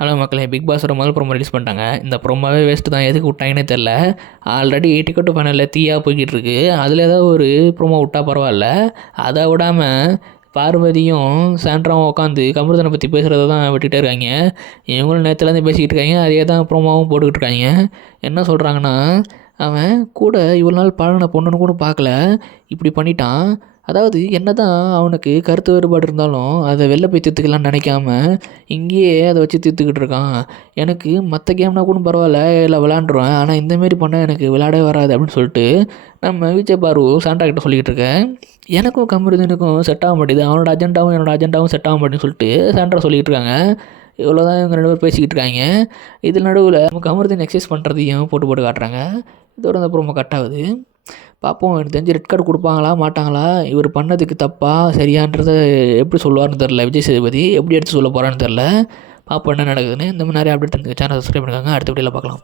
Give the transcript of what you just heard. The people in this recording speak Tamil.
ஹலோ மக்களே, பிக் பாஸோட முதல் ப்ரோமோ ரிலீஸ் பண்ணிட்டாங்க. இந்த ப்ரோமோவே வேஸ்ட்டு தான். எதுக்கு விட்டாங்கன்னே தெரில. ஆல்ரெடி டிக்கெட் டு ஃபைனலில் தீயாக போய்கிட்டு இருக்கு. அதில் ஏதாவது ஒரு ப்ரோமோ விட்டா பரவாயில்ல. அதை விடாமல் பார்வதியும் சாண்ட்ராவும் உட்காந்து கமருதனை பற்றி பேசுகிறத தான் விட்டுகிட்டே இருக்காங்க. இவங்களும் நேற்றுலேருந்து பேசிக்கிட்டு இருக்காங்க. அதே தான் ப்ரோமோவும் போட்டுக்கிட்டு இருக்காங்க. என்ன சொல்கிறாங்கன்னா, அவன் கூட இவ்வளோ நாள் பழகின பொண்ணுன்னு கூட பார்க்கல, இப்படி பண்ணிட்டான். அதாவது என்ன தான் அவனுக்கு கருத்து வேறுபாடு இருந்தாலும் அதை வெளில போய் தீர்த்துக்கலான்னு நினைக்காம இங்கேயே அதை வச்சு தீர்த்துக்கிட்டு இருக்கான். எனக்கு மற்ற கேம்னா கூட பரவாயில்ல, இல்லை விளாண்டுருவேன், ஆனால் இந்தமாரி பண்ணால் எனக்கு விளையாடவே வராது அப்படின்னு சொல்லிட்டு நம்ம விஜய் பாரு சாண்டா கிட்ட சொல்லிக்கிட்டு இருக்கேன். எனக்கும் கமருதனுக்கும் செட் ஆக மாட்டேது, அவனோட அஜெண்டாவும் என்னோட அஜெண்டாவும் செட் ஆக மாட்டேன்னு சொல்லிட்டு சாண்டா சொல்லிக்கிட்டு இருக்காங்க. இவ்வளோ தான் இவங்க 2 பேர் பேசிக்கிட்டு இருக்காங்க. இதில் நடுவில் நம்ம கமருதன் எக்ஸசைஸ் பண்ணுறதையும் போட்டு போட்டு காட்டுறாங்க. இதோட அந்த ப்ரோமோ கட் ஆகுது. பார்ப்போம். எனக்கு தெரிஞ்சு ரெட் கார்டு கொடுப்பாங்களா மாட்டாங்களா, இவர் பண்ணதுக்கு தப்பா சரியான்றதை எப்படி சொல்லுவார்னு தெரில. விஜய் சேதுபதி எப்படி எடுத்து சொல்ல போகிறான்னு தெரில. பார்ப்போம் என்ன நடக்குதுன்னு. இந்த மாதிரி நிறைய அப்டேட் சேனல் சப்ஸ்கிரைப் பண்ணிக்கோங்க. அடுத்த வீடியோவில் பார்க்கலாம்.